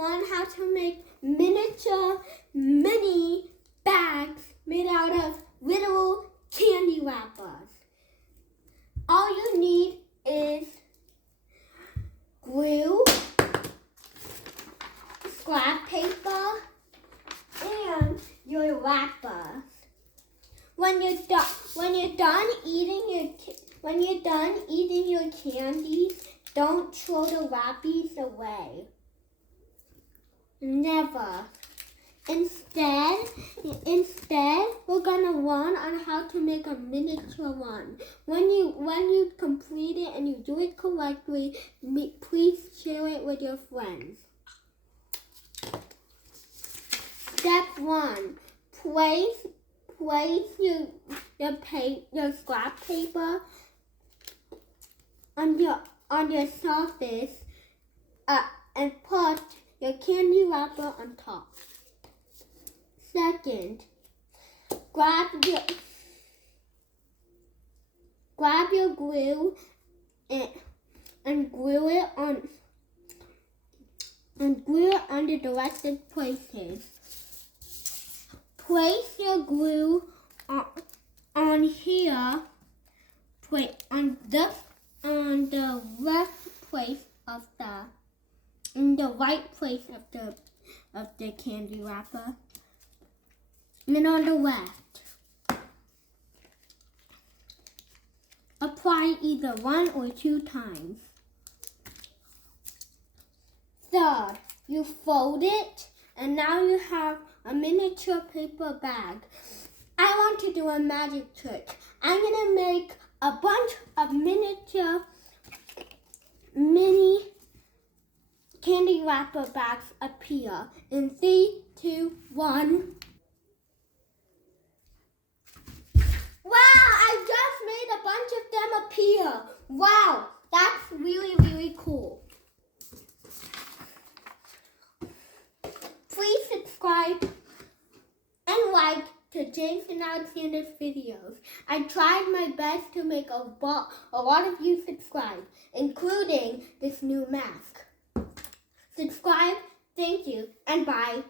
learn how to make miniature mini bags made out of little candy wrappers. All you need is glue, scrap paper, and your wrappers. When you're done eating your candies, don't throw the wrappies away. Never. Instead, we're gonna learn on how to make a miniature one. When you complete it and you do it correctly, please share it with your friends. Step 1: place your scrap paper on your surface and put your candy wrapper on top. Second, grab your glue and glue it on the directed places. Place your glue on here. On the left place of in the right place of the candy wrapper. And on the left. Apply either 1 or 2 times. Third, you fold it, and now you have a miniature paper bag. I want to do a magic trick. I'm going to make a bunch of miniature mini candy wrapper bags appear. In 3, 2, 1. Wow, I just made a bunch of them appear. Wow, that's really, really cool. Please subscribe and like to Jason Alexander's videos. I tried my best to make a lot of you subscribe, including this new mask. Subscribe, thank you, and bye.